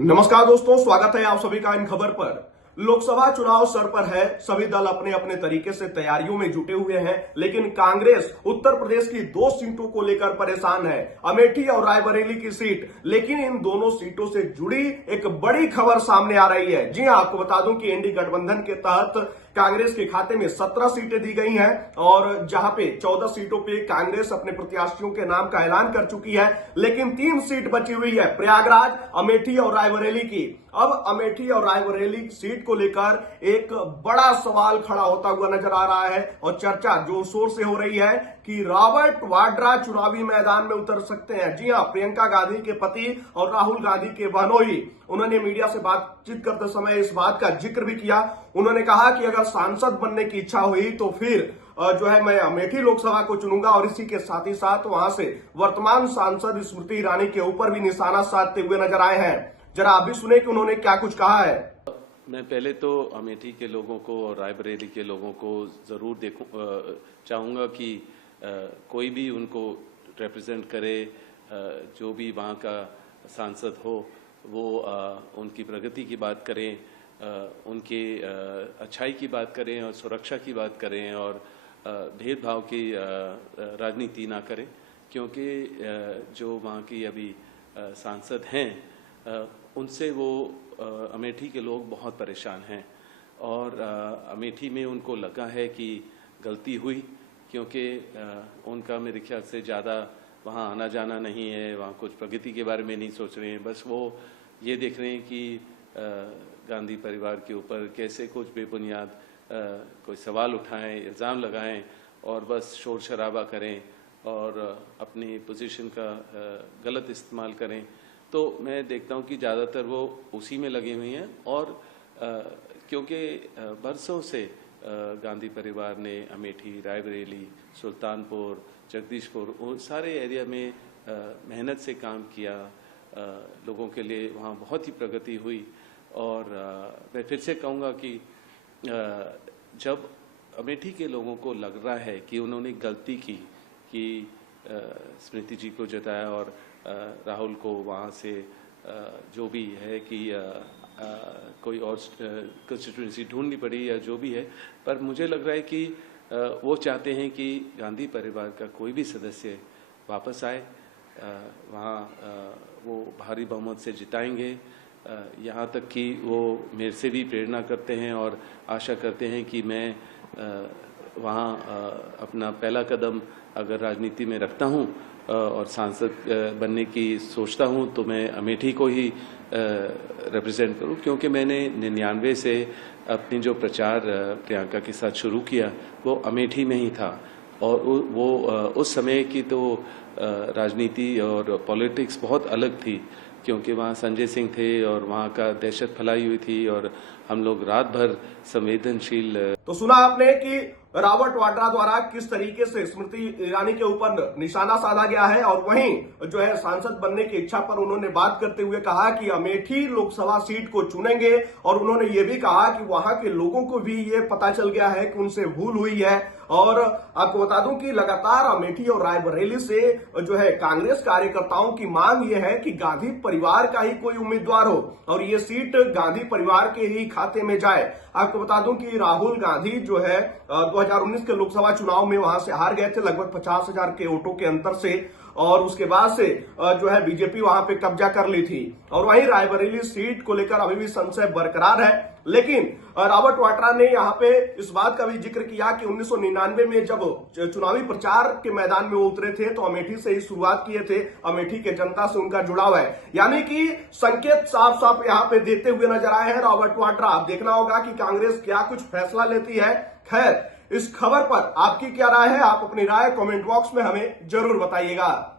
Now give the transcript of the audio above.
नमस्कार दोस्तों, स्वागत है आप सभी का इन खबर पर। लोकसभा चुनाव सर पर है, सभी दल अपने अपने तरीके से तैयारियों में जुटे हुए हैं, लेकिन कांग्रेस उत्तर प्रदेश की 2 सीटों को लेकर परेशान है, अमेठी और रायबरेली की सीट। लेकिन इन दोनों सीटों से जुड़ी एक बड़ी खबर सामने आ रही है। जी हां, आपको बता दूं कि एनडीए गठबंधन के तहत कांग्रेस के खाते में 17 सीटें दी गई हैं और जहां पे 14 सीटों पे कांग्रेस अपने प्रत्याशियों के नाम का ऐलान कर चुकी है, लेकिन 3 सीट बची हुई है, प्रयागराज, अमेठी और रायबरेली की। अब अमेठी और रायबरेली सीट को लेकर एक बड़ा सवाल खड़ा होता हुआ नजर आ रहा है और चर्चा जोर शोर से हो रही है कि रॉबर्ट वाड्रा चुनावी मैदान में उतर सकते हैं। जी हां, प्रियंका गांधी के पति और राहुल गांधी के बहनोई, उन्होंने मीडिया से बातचीत करते समय इस बात का जिक्र भी किया। उन्होंने कहा कि अगर सांसद बनने की इच्छा हुई तो फिर मैं अमेठी लोकसभा को चुनूंगा और इसी के साथ ही साथ वहां से वर्तमान सांसद स्मृति ईरानी के ऊपर भी निशाना साधते हुए नजर आए हैं। जरा आप भी सुने कि उन्होंने क्या कुछ कहा है। मैं पहले तो अमेठी के लोगों को और रायबरेली के लोगों को जरूर चाहूंगा कि कोई भी उनको रिप्रेजेंट करे, जो भी वहाँ का सांसद हो वो उनकी प्रगति की बात करें, उनके अच्छाई की बात करें और सुरक्षा की बात करें और भेदभाव की राजनीति ना करें, क्योंकि जो वहाँ की अभी सांसद हैं उनसे वो अमेठी के लोग बहुत परेशान हैं और अमेठी में उनको लगा है कि गलती हुई, क्योंकि उनका मेरे ख्याल से ज़्यादा वहाँ आना जाना नहीं है, वहाँ कुछ प्रगति के बारे में नहीं सोच रहे हैं, बस वो ये देख रहे हैं कि गांधी परिवार के ऊपर कैसे कुछ बेबुनियाद कोई सवाल उठाएं, इल्ज़ाम लगाएं और बस शोर शराबा करें और अपनी पोजीशन का गलत इस्तेमाल करें। तो मैं देखता हूँ कि ज़्यादातर वो उसी में लगे हुए हैं और क्योंकि बरसों से गांधी परिवार ने अमेठी, रायबरेली, सुल्तानपुर, जगदीशपुर उन सारे एरिया में मेहनत से काम किया, लोगों के लिए वहाँ बहुत ही प्रगति हुई। और मैं फिर से कहूँगा कि जब अमेठी के लोगों को लग रहा है कि उन्होंने गलती की कि स्मृति जी को जिताया और राहुल को वहाँ से जो भी है कि कोई और कंस्टिट्यूंसी ढूंढनी पड़ी या जो भी है, पर मुझे लग रहा है कि वो चाहते हैं कि गांधी परिवार का कोई भी सदस्य वापस आए, वहाँ वो भारी बहुमत से जिताएंगे। यहाँ तक कि वो मेरे से भी प्रेरणा करते हैं और आशा करते हैं कि मैं वहाँ अपना पहला कदम अगर राजनीति में रखता हूँ और सांसद बनने की सोचता हूँ तो मैं अमेठी को ही रिप्रेजेंट करूँ, क्योंकि मैंने 99 से अपनी जो प्रचार प्रियंका के साथ शुरू किया वो अमेठी में ही था और वो उस समय की तो राजनीति और पॉलिटिक्स बहुत अलग थी, क्योंकि वहाँ संजय सिंह थे और वहाँ का दहशत फैलाई हुई थी और हम लोग रात भर संवेदनशील। तो सुना आपने कि रॉबर्ट वाड्रा द्वारा किस तरीके से स्मृति ईरानी के ऊपर निशाना साधा गया है और वहीं सांसद बनने की इच्छा पर उन्होंने बात करते हुए कहा कि अमेठी लोकसभा सीट को चुनेंगे और उन्होंने ये भी कहा कि वहां के लोगों को भी ये पता चल गया है कि उनसे भूल हुई है। और आपको बता दूं कि लगातार अमेठी और रायबरेली से कांग्रेस कार्यकर्ताओं की मांग ये है कि गांधी परिवार का ही कोई उम्मीदवार हो और ये सीट गांधी परिवार के ही खाते में जाए। आपको बता दूं कि राहुल गांधी 2019 के लोकसभा चुनाव में वहां से हार गए थे लगभग 50,000 के वोटों के अंतर से और उसके बाद से बीजेपी वहां पे कब्जा कर ली थी। और वहीं रायबरेली सीट को लेकर अभी भी संशय बरकरार है, लेकिन रॉबर्ट वाड्रा ने यहाँ पे इस बात का भी जिक्र किया कि 1999 में जब चुनावी प्रचार के मैदान में वो उतरे थे तो अमेठी से ही शुरुआत किए थे, अमेठी के जनता से उनका जुड़ाव है। यानी कि संकेत साफ साफ यहाँ पे देते हुए नजर आए हैं रॉबर्ट वाड्रा। अब देखना होगा कि कांग्रेस क्या कुछ फैसला लेती है। खैर, इस खबर पर आपकी क्या राय है? आप अपनी राय कमेंट बॉक्स में हमें जरूर बताइएगा।